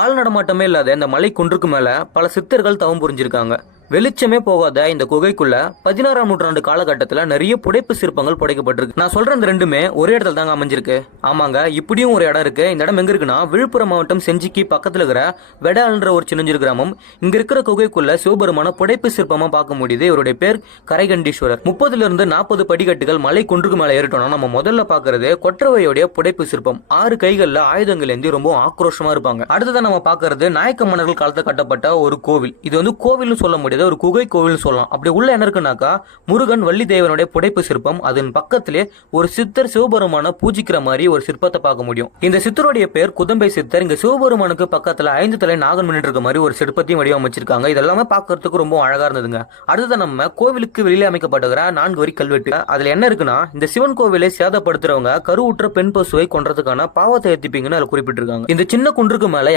ஆள் நடமாட்டமே இல்லாத இந்த மலை குன்றுக்கு மேல பல சித்தர்கள் தவம் புரிஞ்சிருக்காங்க. வெளிச்சமே போகாத இந்த குகைக்குள்ள 16ஆம் நூற்றாண்டு காலகட்டத்தில் நிறைய புடைப்பு சிற்பங்கள் புடைக்கப்பட்டிருக்கு. நான் சொல்ற இந்த ரெண்டுமே ஒரே இடத்துல தாங்க அமைஞ்சிருக்கு. ஆமாங்க, இப்படியும் ஒரு இடம் இருக்கு. இந்த இடம் எங்க இருக்குன்னா விழுப்புரம் மாவட்டம் செஞ்சிக்கு பக்கத்துல இருக்கிற வெடால்ன்ற ஒரு சின்னஞ்சிறு கிராமம். இங்க இருக்கிற குகைக்குள்ள சிவபெருமான புடைப்பு சிற்பமா பார்க்க முடியுது. இவருடைய பேர் கரைகண்டீஸ்வரர். 30 to 40 படிக்கட்டுகள் மலை குன்றுக்கு மேல ஏறிட்டோம்னா நம்ம முதல்ல பாக்குறது கொற்றவையோடைய புடைப்பு சிற்பம். 6 கைகள்ல ஆயுதங்கள் ஏந்தி ரொம்ப ஆக்ரோஷமா இருப்பாங்க. அடுத்ததான் நம்ம பாக்குறது நாயக்க மன்னர்கள் காலத்தில் கட்டப்பட்ட ஒரு கோவில். இது வந்து கோவில்னு சொல்ல முடியாது, ஒரு குகை கோவில் சொல்லலாம். அப்படி உள்ள என்ன இருக்குனாக்கா முருகன் வள்ளி தேவனுடைய புடைப்பு சிற்பம். அதன் பக்கத்திலே ஒரு சித்தர் சிவபெருமான பூஜிக்கிற மாதிரி ஒரு சிற்பத்தை பார்க்க முடியும். இந்த சித்தருடைய பேர் குதம்பை சித்தர். இங்க சிவபெருமானுக்கு பக்கத்துல 5 தலை நாகன் மின்னிட்டு இருக்க மாதிரி ஒரு சிற்பத்தையும் வடிவமைச்சிருக்காங்க. இதெல்லாமே பார்க்கறதுக்கு ரொம்ப அழகா இருந்ததுங்க. அடுத்தது நம்ம கோவிலுக்கு வெளியே அமைக்கப்படுகிற 4 வரி கல்வெட்டு. அதுல என்ன இருக்குன்னா, இந்த சிவன் கோவிலை சேதப்படுத்துறவங்க கருவுற்ற பெண் பசுவை கொன்றதுக்கான பாவத்தை ஏத்திப்பீங்கன்னு அதுல குறிப்பிட்டிருக்காங்க. இந்த சின்ன குன்றுக்கு மேல